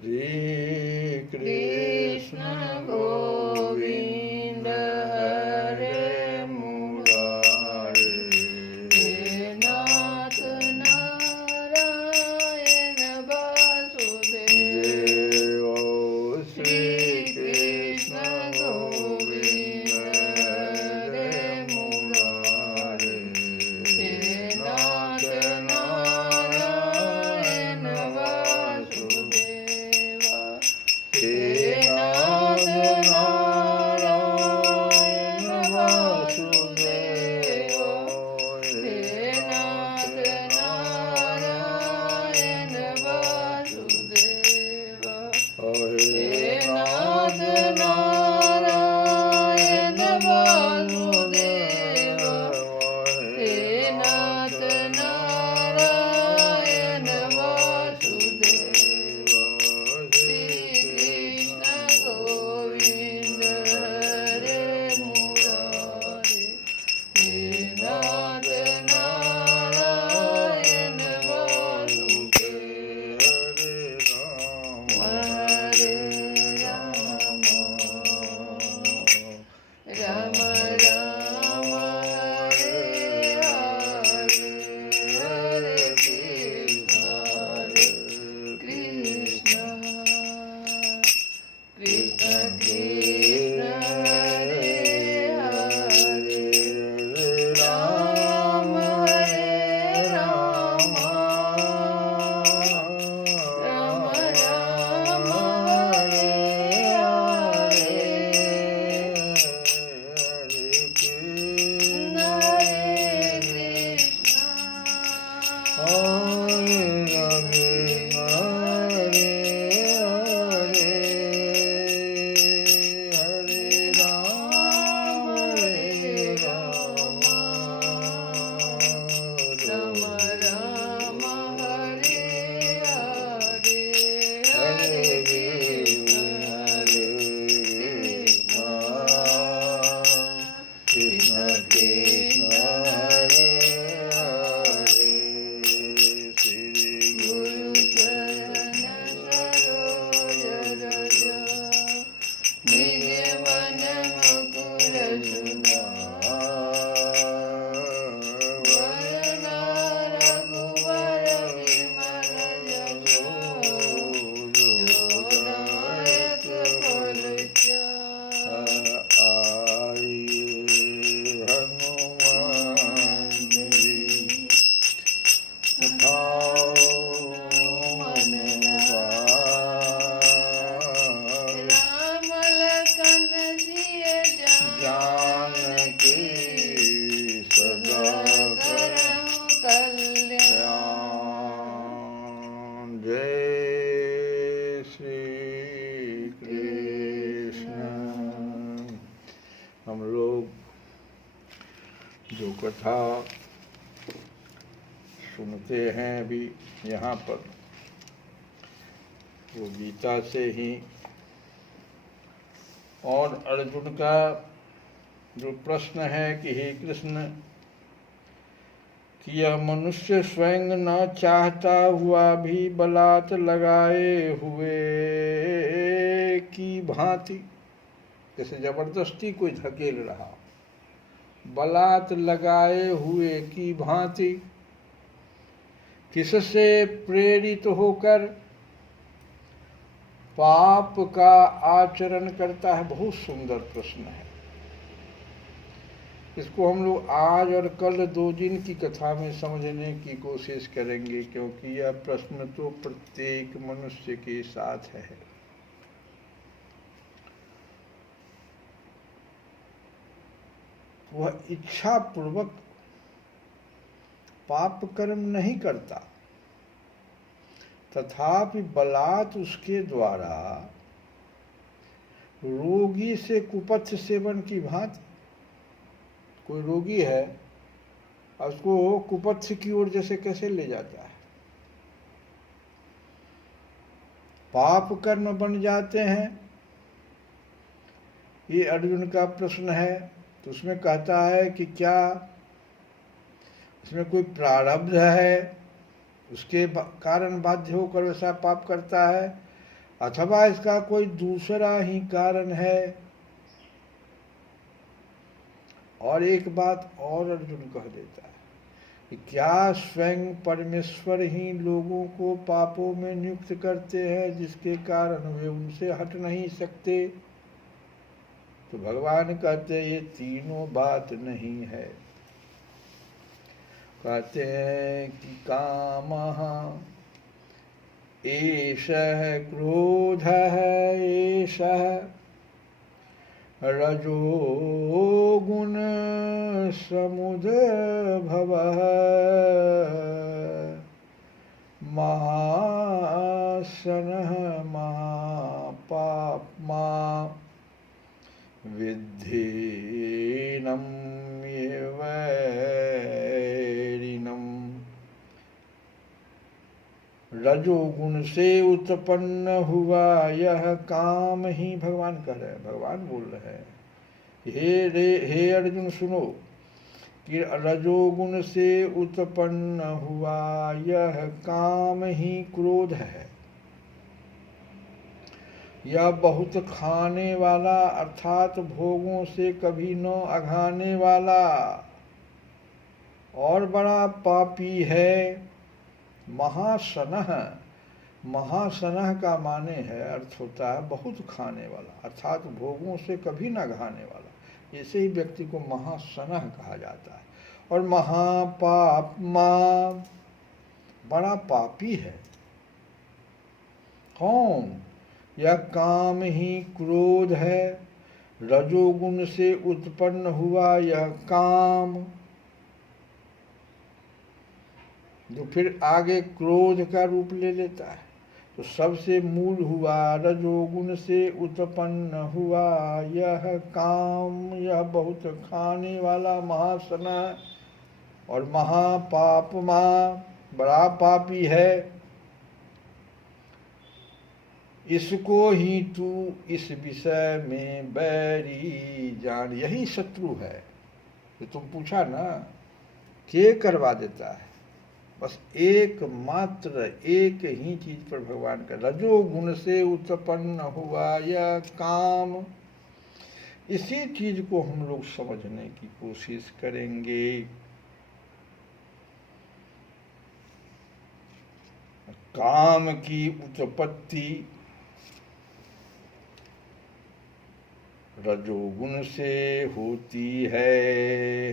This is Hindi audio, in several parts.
श्री कृष्ण गोविंद हरे मुरारे, हे नाथ नारायण वासुदेव। श्री कृष्ण गोविंद हरे मुरारे, हे नाथ नारायण वासुदेव। हे नाथ नारायण वासुदेव, हे नाथ नारायण वासुदेव, हे नाथ नारायण वासुदेव, हे नाथ नारायण वासुदेव। श्री कृष्ण गोविंद हरे मुरारे, हे नाथ नारायण वासुदेव। हरे राम, राम राम हरे हरे, हरे कृष्ण कृष्ण कृष्ण कृष्ण हरे हरे, राम हरे राम, राम राम हरे हरे, कृष्ण हरे कृष्ण, हरे राम हरे राम, राम राम हरे हरे, हरे कृष्ण कृष्ण कृष्ण हरे हरे। श्री गुरु चरण सरोज रज, निज मन मुकुर सुधार, रघुवर विमल जसो, जो दायक फल चार। आइए हनुमान जी, सखाओ मन लगाए, राम लखन सिय जानकी, सदा करहु कल्याण। जय श्री कृष्ण। हम लोग जो कथा सुनते हैं अभी यहाँ पर, वो गीता से ही, और अर्जुन का जो प्रश्न है कि हे कृष्ण, कि यह मनुष्य स्वयं न चाहता हुआ भी बलात् लगाए हुए की भांति, जैसे जबरदस्ती कोई धकेल रहा, बलात् लगाए हुए की भांति किससे प्रेरित होकर पाप का आचरण करता है। बहुत सुंदर प्रश्न है। इसको हम लोग आज और कल 2 दिन की कथा में समझने की कोशिश करेंगे, क्योंकि यह प्रश्न तो प्रत्येक मनुष्य के साथ है। वह इच्छा पूर्वक पाप कर्म नहीं करता, तथापि बलात् उसके द्वारा रोगी से कुपथ सेवन की भांति, कोई रोगी है उसको कुपथ की ओर जैसे कैसे ले जाता है, पाप कर्म बन जाते हैं। ये अर्जुन का प्रश्न है। तो उसमें कहता है कि क्या उसमें कोई प्रारब्ध है, उसके कारण बाध्य होकर वैसा पाप करता है, अथवा इसका कोई दूसरा ही कारण है। और एक बात और अर्जुन कह देता है कि क्या स्वयं परमेश्वर ही लोगों को पापों में नियुक्त करते हैं जिसके कारण वे उनसे हट नहीं सकते। तो भगवान कहते ये तीनों बात नहीं है। कहते हैं कि कामः एषः क्रोधः एषः रजोगुण समुद्भवः महासनः महापाप्मा विद्धेनम वैरिणम। रजोगुण से उत्पन्न हुआ यह काम ही, भगवान कह रहे हैं, भगवान बोल रहे हैं, हे अर्जुन सुनो कि रजोगुण से उत्पन्न हुआ यह काम ही क्रोध है। यह बहुत खाने वाला अर्थात भोगों से कभी न अघाने वाला और बड़ा पापी है। महासनः, महासनः का माने है, अर्थ होता है बहुत खाने वाला, अर्थात भोगों से कभी न घाने वाला। ऐसे ही व्यक्ति को महासनः कहा जाता है। और महापाप्मा, बड़ा पापी है। कौन? यह काम ही क्रोध है। रजोगुण से उत्पन्न हुआ यह काम, जो फिर आगे क्रोध का रूप ले लेता है। तो सबसे मूल हुआ रजोगुण से उत्पन्न हुआ यह काम, यह बहुत खाने वाला महासना और महापापमा, बड़ा पापी है। इसको ही तू इस विषय में बैरी जान। यही शत्रु है। तो तुम पूछा ना, के करवा देता है? बस एकमात्र एक ही चीज पर भगवान का, रजोगुण से उत्पन्न हुआ यह काम। इसी चीज को हम लोग समझने की कोशिश करेंगे। काम की उत्पत्ति रजोगुण से होती है।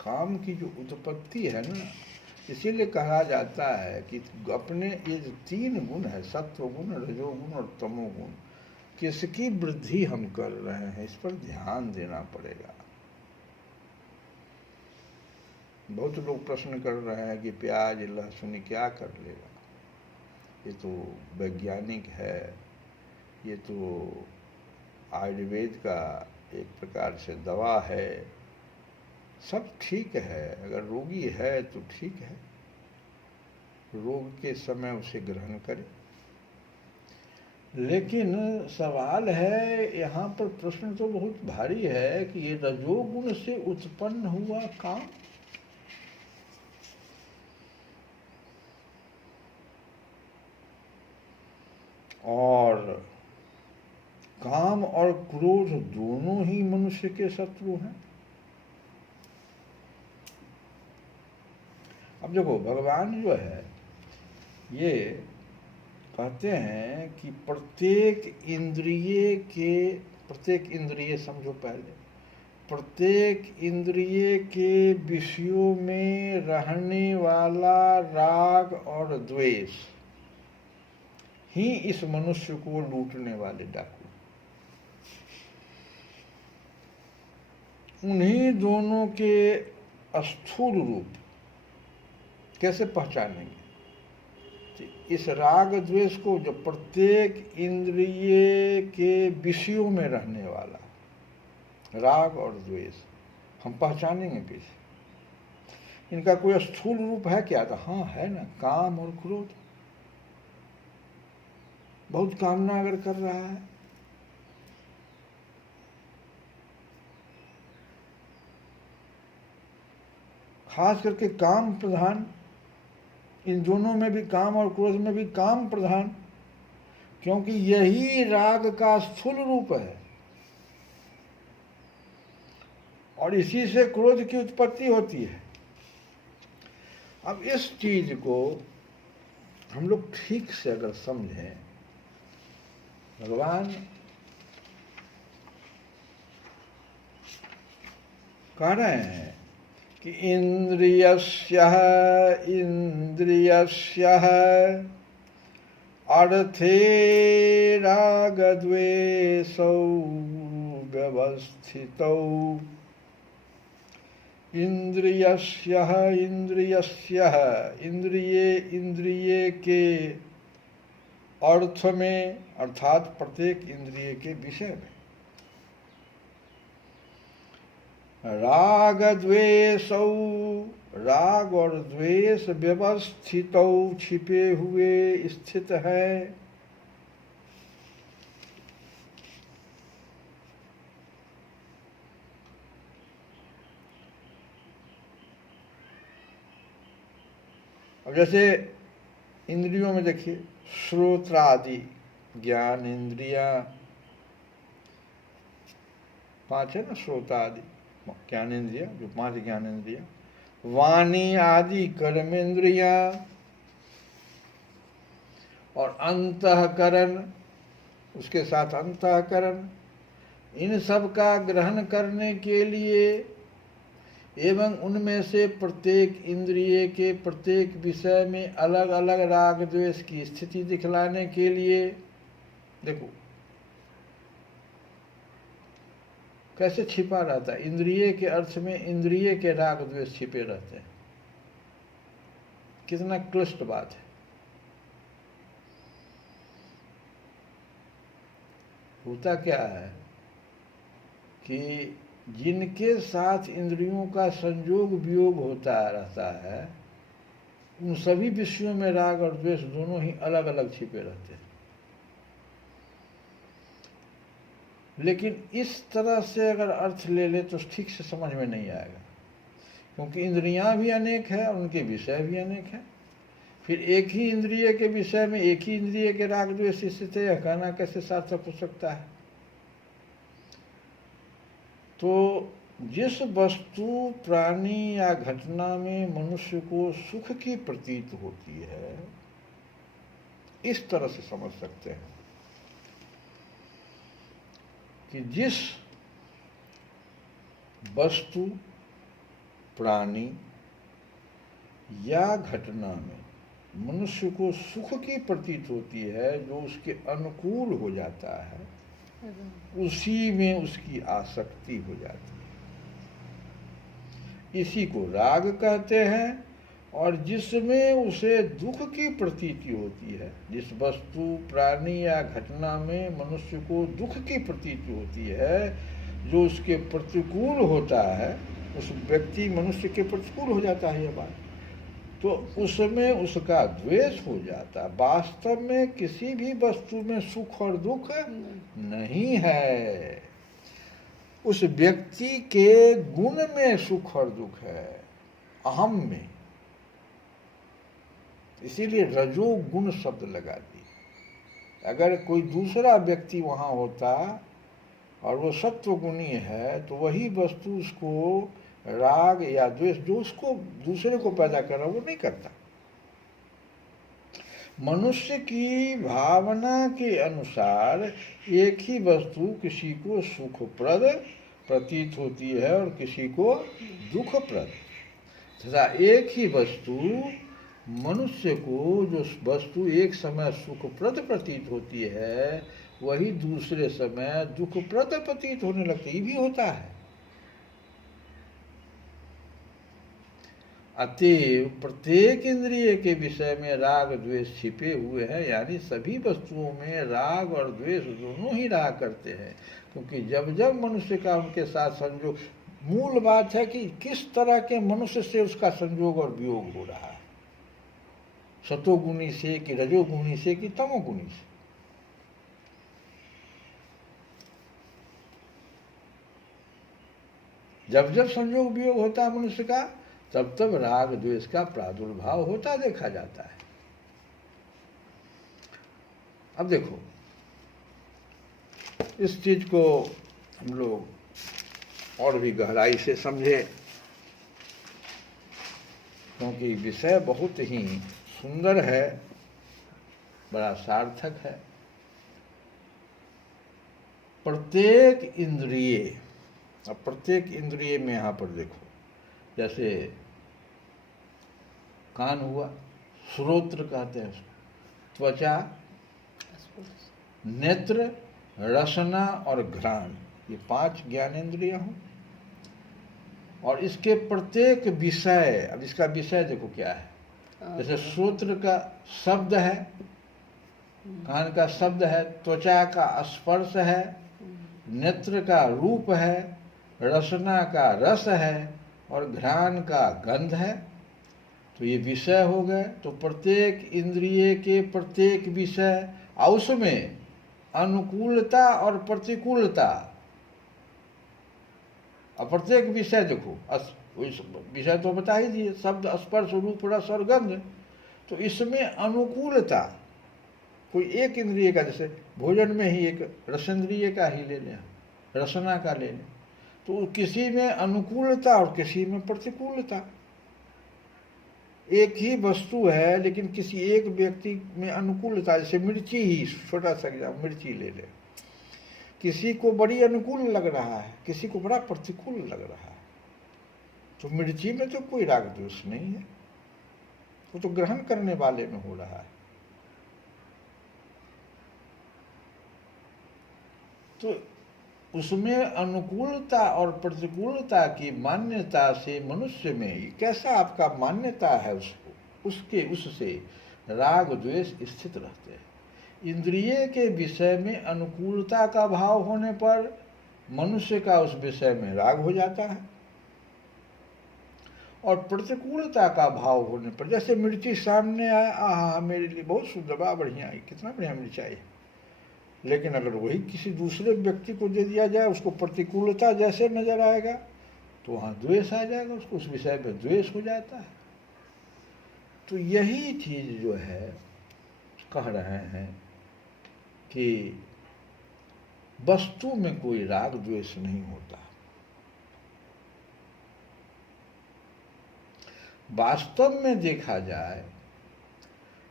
काम की जो उत्पत्ति है ना, इसीलिए कहा जाता है कि अपने ये जो तीन गुण है, सत्वगुण, रजोगुण और तमोगुण, किसकी वृद्धि हम कर रहे हैं, इस पर ध्यान देना पड़ेगा। बहुत लोग प्रश्न कर रहे हैं कि प्याज लहसुन क्या कर लेगा, ये तो वैज्ञानिक है, ये तो आयुर्वेद का एक प्रकार से दवा है। सब ठीक है, अगर रोगी है तो ठीक है, रोग के समय उसे ग्रहण करे। लेकिन सवाल है यहाँ पर, प्रश्न तो बहुत भारी है कि ये रजोगुण से उत्पन्न हुआ काम, और काम और क्रोध दोनों ही मनुष्य के शत्रु हैं। अब देखो, भगवान जो है ये कहते हैं कि प्रत्येक इंद्रिय समझो पहले, प्रत्येक इंद्रिय के विषयों में रहने वाला राग और द्वेष ही इस मनुष्य को लूटने वाले डाकू। उन्हीं दोनों के स्थूल रूप कैसे पहचानेंगे? इस राग द्वेष को, जो प्रत्येक इंद्रिय के विषयों में रहने वाला राग और द्वेष, हम पहचानेंगे कैसे? इनका कोई स्थूल रूप है क्या? तो हाँ है ना, काम और क्रोध। बहुत कामना अगर कर रहा है, खास करके काम प्रधान, इन दोनों में भी, काम और क्रोध में भी काम प्रधान, क्योंकि यही राग का स्थूल रूप है और इसी से क्रोध की उत्पत्ति होती है। अब इस चीज को हम लोग ठीक से अगर समझें, भगवान कह रहे हैं कि इंद्रियस्यः इंद्रियस्यः अर्थे रागद्वेषौ व्यवस्थितौ। इंद्रियस्यः इंद्रियस्यः, इंद्रिये इंद्रिये के अर्थ में, अर्थात प्रत्येक इंद्रिय के विषय में। राग द्वेषौ, राग और द्वेष व्यवस्थितौ, छिपे हुए स्थित है। अब जैसे इंद्रियों में देखिए, श्रोत्रादि ज्ञान इंद्रिया 5 है ना, श्रोतादि ज्ञानेन्द्रिया, जो 5 ज्ञानेन्द्रिया, वाणी आदि कर्मेंद्रिया, और अंतःकरण, उसके साथ अंतःकरण, इन सब का ग्रहण करने के लिए एवं उनमें से प्रत्येक इंद्रिय के प्रत्येक विषय में अलग अलग राग द्वेष की स्थिति दिखलाने के लिए, देखो कैसे छिपा रहता है। इंद्रिय के अर्थ में इंद्रिय के राग द्वेष छिपे रहते हैं। कितना क्लिष्ट बात है। होता क्या है कि जिनके साथ इंद्रियों का संयोग वियोग होता रहता है, उन सभी विषयों में राग और द्वेष दोनों ही अलग अलग छिपे रहते हैं। लेकिन इस तरह से अगर अर्थ ले ले तो ठीक से समझ में नहीं आएगा, क्योंकि इंद्रियां भी अनेक है और उनके विषय भी अनेक है। फिर एक ही इंद्रिय के विषय में एक ही इंद्रिय के राग द्वेष स्थित है, यह कहना कैसे सार्थक हो सकता है। तो जिस वस्तु, प्राणी या घटना में मनुष्य को सुख की प्रतीत होती है, इस तरह से समझ सकते हैं कि जिस वस्तु, प्राणी या घटना में मनुष्य को सुख की प्रतीत होती है, जो उसके अनुकूल हो जाता है, उसी में उसकी आसक्ति हो जाती है। इसी को राग कहते हैं। और जिसमें उसे दुख की प्रतीति होती है, जिस वस्तु, प्राणी या घटना में मनुष्य को दुख की प्रतीति होती है, जो उसके प्रतिकूल होता है, उस व्यक्ति मनुष्य के प्रतिकूल हो जाता है, यह बात, तो उसमें उसका द्वेष हो जाता है। वास्तव में किसी भी वस्तु में सुख और दुख नहीं है, उस व्यक्ति के गुण में सुख और दुख है, अहम में। इसीलिए रजोगुण शब्द लगा दी। अगर कोई दूसरा व्यक्ति वहाँ होता और वो सत्वगुणी है, तो वही वस्तु उसको राग या द्वेष, जो उसको दूसरे को पैदा कर रहा वो नहीं करता। मनुष्य की भावना के अनुसार एक ही वस्तु किसी को सुखप्रद प्रतीत होती है और किसी को दुखप्रद, तथा एक ही वस्तु मनुष्य को, जो वस्तु एक समय सुखप्रद प्रतीत होती है, वही दूसरे समय दुखप्रद प्रतीत होने लगती, ये भी होता है। अतएव प्रत्येक इंद्रिय के विषय में राग द्वेष छिपे हुए हैं, यानी सभी वस्तुओं में राग और द्वेष दोनों ही रहा करते हैं। क्योंकि जब जब मनुष्य का उनके साथ संयोग, मूल बात है कि किस तरह के मनुष्य से उसका संयोग और वियोग हो रहा है, सतोगुणी से कि रजोगुणी से कि तमोगुणी से। जब जब संयोग वियोग होता है मनुष्य का, तब तब राग द्वेष का प्रादुर्भाव होता देखा जाता है। अब देखो, इस चीज को हम लोग और भी गहराई से समझे, क्योंकि विषय बहुत ही सुंदर है, बड़ा सार्थक है। प्रत्येक इंद्रिय, अब प्रत्येक इंद्रिय में यहाँ पर देखो, जैसे कान हुआ, श्रोत्र कहते हैं उसको, त्वचा, नेत्र, रसना और घ्राण, ये 5 ज्ञानेंद्रिय हों, और इसके प्रत्येक विषय, अब इसका विषय देखो क्या है। जैसे श्रोत्र का शब्द है, कान का शब्द है, त्वचा का स्पर्श है, नेत्र का रूप है, रसना का रस है और घ्राण का गंध है। तो ये विषय हो गए। तो प्रत्येक इंद्रिय के प्रत्येक विषय, और उसमें अनुकूलता और प्रतिकूलता, और प्रत्येक विषय देखो, विषय तो बता ही दिए, शब्द, स्पर्श, रूप, रस और गंध। तो इसमें अनुकूलता, कोई एक इंद्रिय का, जैसे भोजन में ही एक रसेंद्रिय का ही ले लें, रसना का ले लें, तो किसी में अनुकूलता और किसी में प्रतिकूलता। एक ही वस्तु है लेकिन किसी एक व्यक्ति में अनुकूलता, जैसे मिर्ची ही, छोटा सा एग्जाम्पल, मिर्ची ले ले, किसी को बड़ी अनुकूल लग रहा है, किसी को बड़ा प्रतिकूल लग रहा है। तो मिर्ची में तो कोई राग द्वेष नहीं है, वो तो ग्रहण करने वाले में हो रहा है। तो उसमें अनुकूलता और प्रतिकूलता की मान्यता से मनुष्य में कैसा आपका मान्यता है, उससे राग द्वेष स्थित रहते हैं। इंद्रिय के विषय में अनुकूलता का भाव होने पर मनुष्य का उस विषय में राग हो जाता है, और प्रतिकूलता का भाव होने पर, जैसे मिर्ची सामने आया, आहा मेरे लिए बहुत सुंदर, बड़ा बढ़िया, कितना बढ़िया मिर्चाई है, लेकिन अगर वही किसी दूसरे व्यक्ति को दे दिया जाए, उसको प्रतिकूलता जैसे नजर आएगा, तो वहाँ द्वेष आ जाएगा, उसको उस विषय पे द्वेष हो जाता है। तो यही चीज जो है कह रहे हैं कि वस्तु में कोई राग द्वेष नहीं होता। वास्तव में देखा जाए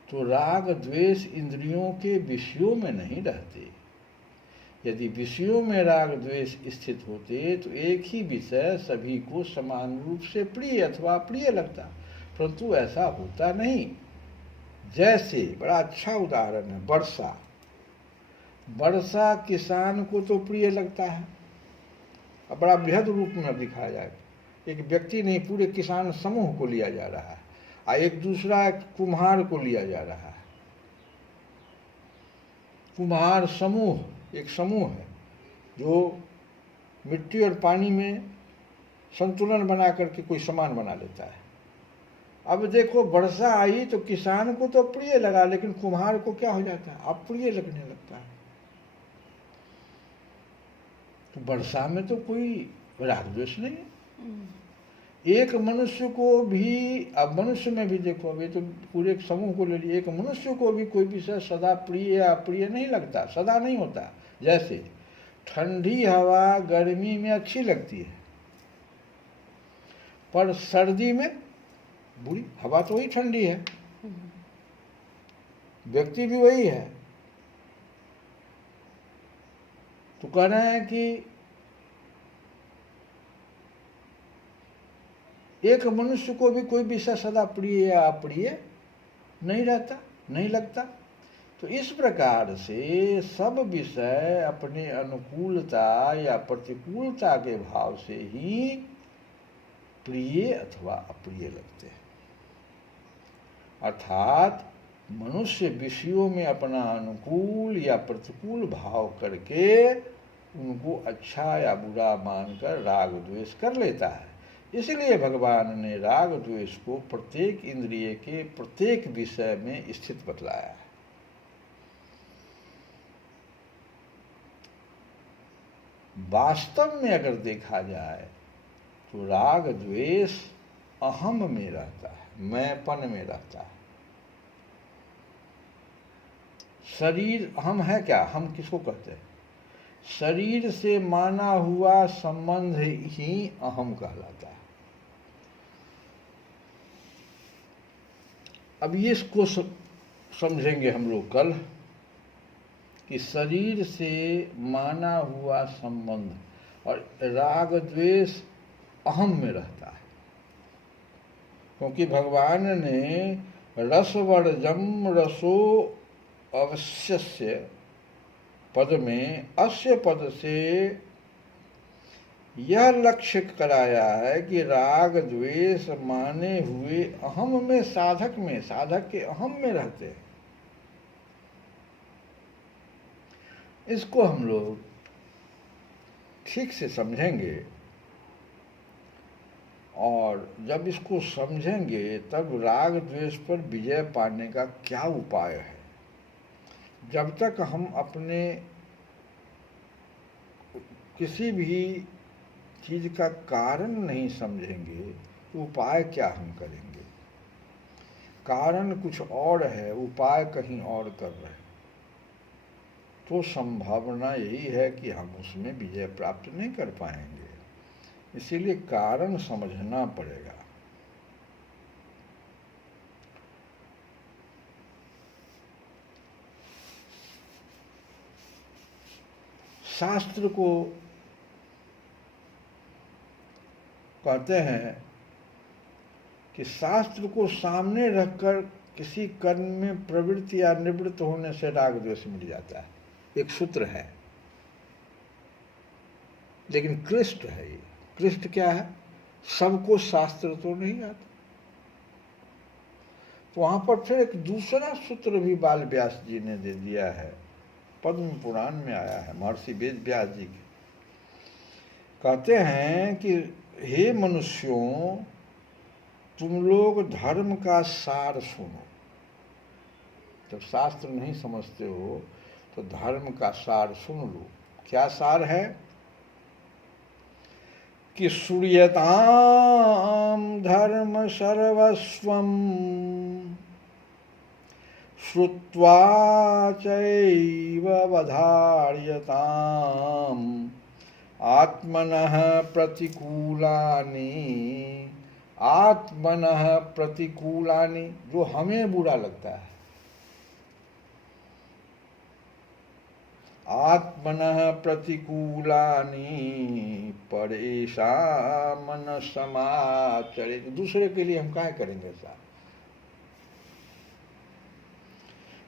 तो राग द्वेष इंद्रियों के विषयों में नहीं रहते। यदि विषयों में राग द्वेष स्थित होते तो एक ही विषय सभी को समान रूप से प्रिय अथवा अप्रिय लगता, परंतु ऐसा होता नहीं। जैसे बड़ा अच्छा उदाहरण है वर्षा। वर्षा किसान को तो प्रिय लगता है, अब बड़ा बृहद रूप में दिखाया जाए, एक व्यक्ति नहीं, पूरे किसान समूह को लिया जा रहा है, और एक दूसरा कुम्हार को लिया जा रहा है। कुम्हार समूह, एक समूह है जो मिट्टी और पानी में संतुलन बना करके कोई सामान बना लेता है। अब देखो वर्षा आई तो किसान को तो प्रिय लगा, लेकिन कुम्हार को क्या हो जाता है, अप्रिय लगने लगता है। तो वर्षा में तो कोई राग द्वेष नहीं है। एक मनुष्य को भी, अब मनुष्य में भी देखो, अभी तो पूरे एक समूह को ले लिए, एक मनुष्य को भी कोई विषय सदा प्रिय या अप्रिय नहीं लगता, सदा नहीं होता। जैसे ठंडी हवा गर्मी में अच्छी लगती है, पर सर्दी में बुरी। हवा तो वही ठंडी है, व्यक्ति भी वही है। तो कह रहे हैं कि एक मनुष्य को भी कोई विषय सदा प्रिय या अप्रिय नहीं रहता, नहीं लगता। तो इस प्रकार से सब विषय अपने अनुकूलता या प्रतिकूलता के भाव से ही प्रिय अथवा अप्रिय लगते हैं। अर्थात मनुष्य विषयों में अपना अनुकूल या प्रतिकूल भाव करके उनको अच्छा या बुरा मानकर राग द्वेष कर लेता है। इसलिए भगवान ने राग द्वेष को प्रत्येक इंद्रिय के प्रत्येक विषय में स्थित बतलाया है। वास्तव में अगर देखा जाए तो राग द्वेष अहम में रहता है, मैंपन में रहता है। शरीर हम है क्या? हम किसको कहते हैं? शरीर से माना हुआ संबंध ही अहम कहलाता है। अब ये इसको समझेंगे हम लोग कल कि शरीर से माना हुआ संबंध और राग द्वेष अहम में रहता है, क्योंकि भगवान ने रसवर्जम रसो अवश्यस्य पद में अस्य पद से यह लक्ष्य कराया है कि राग द्वेष माने हुए अहम में, साधक के अहम में रहते हैं। इसको हम लोग ठीक से समझेंगे, और जब इसको समझेंगे तब राग द्वेष पर विजय पाने का क्या उपाय है। जब तक हम अपने किसी भी चीज का कारण नहीं समझेंगे तो उपाय क्या हम करेंगे। कारण कुछ और है, उपाय कहीं और कर रहे हैं, तो संभावना यही है कि हम उसमें विजय प्राप्त नहीं कर पाएंगे। इसीलिए कारण समझना पड़ेगा। शास्त्र को कहते हैं कि शास्त्र को सामने रखकर किसी कर्म में प्रवृत्ति या निवृत्त होने से राग द्वेष मिट जाता है। एक सूत्र है, लेकिन क्लिष्ट है ये। क्लिष्ट क्या है? सबको शास्त्र तो नहीं आता। तो वहां पर फिर एक दूसरा सूत्र भी बाल व्यास जी ने दे दिया है, पद्म पुराण में आया है, महर्षि वेद व्यास जी के। कहते हैं कि हे मनुष्यों, तुम लोग धर्म का सार सुनो। जब शास्त्र नहीं समझते हो तो धर्म का सार सुन लो। क्या सार है? कि श्रूयताम धर्म सर्वस्वम श्रुत्वा चैव वधार्यताम आत्मनः प्रतिकूलानि, जो हमें बुरा लगता है। आत्मनः प्रतिकूलानि परेषां न समाचरेत्। दूसरे के लिए हम क्या करेंगे ऐसा?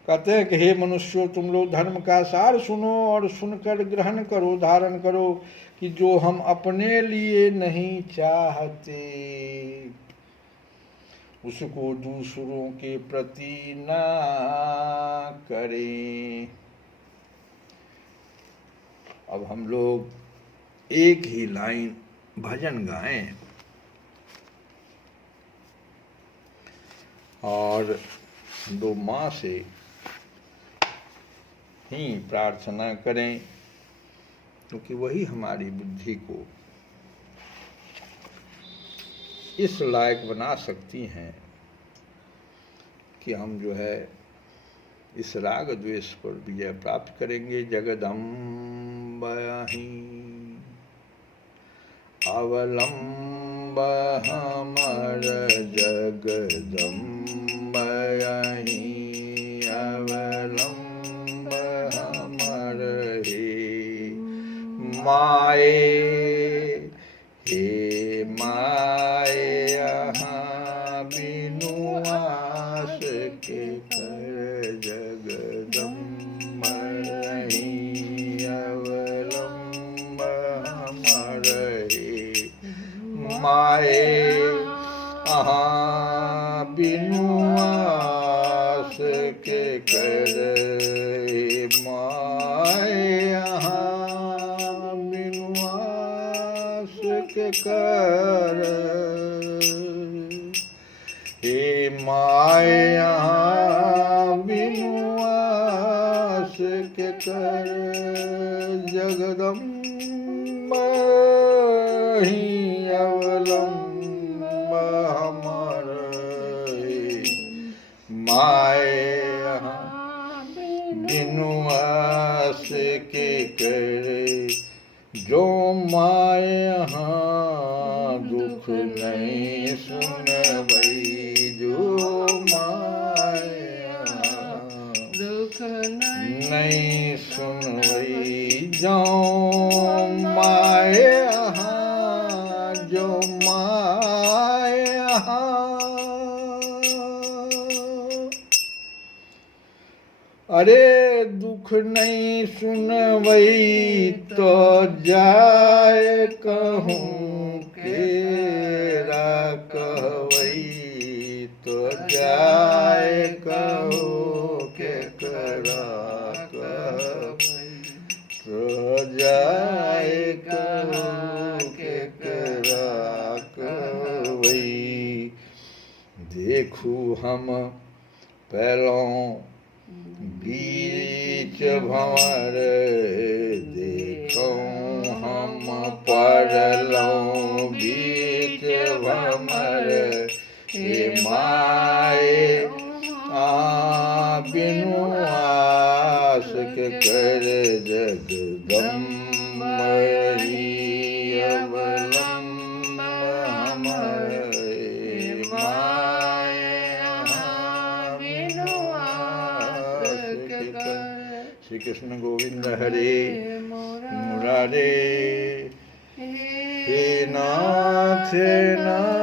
कहते हैं कि हे मनुष्यों, तुम लोग धर्म का सार सुनो और सुनकर ग्रहण करो, धारण करो कि जो हम अपने लिए नहीं चाहते उसको दूसरों के प्रति ना करें। अब हम लोग एक ही लाइन भजन गाएं और 2 माँ से ही प्रार्थना करें, क्योंकि वही हमारी बुद्धि को इस लायक बना सकती हैं कि हम जो है इस राग द्वेष पर विजय प्राप्त करेंगे। जगदम्बहि अवलंब हमर जगदम्बहि अवलंब हमर हे माए, हे माए यहाँ बिनु आस के कर जगदम्बहि अवलंब हमर हे माए अहाँ बिनु आस के कर माए अहाँ बिनु आस के कर हे माए यहाँ बिनु आस के कर जगदम्बहि अवलंब बिनु आस के करे, जो माया दुख नहीं सुनवई, जो माया दुख नहीं सुनवई, जो माया जो माया। अरे दुख नहीं सुनवई तो जाए कहूँ केरा कहवई, तो जाए कहूँ के करा कहवई, तो जाए कहूँ के करा कहवई। देखू हम पहलों बीच भंवर, देखो हम पड़लों बीच भंवर, हे माए बिनु आस के कर जगदम्बरी अवलंब हमरे, श्री कृष्ण गोविंद हरे मुरारे, हे नाथ नाथ